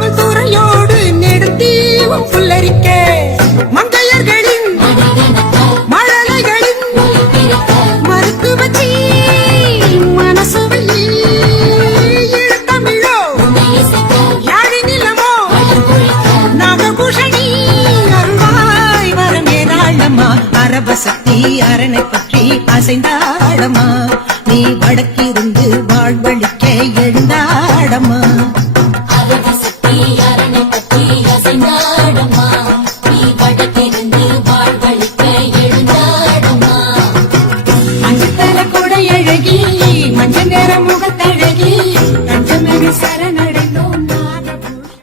காவல்துறையோடு நெடுந்தீவம் புல்லரிக்க. மங்கையர்களின் மழலைகளின் மருத்துவச்சி யாழி நிலமோ? நாகபூஷணி அருள்வாய் அரபசக்தி அரணை பற்றி அசைந்தாடமா நீ வடக்கி மஞ்சள் நேரம் முகத்தழகி தஞ்சமென சரண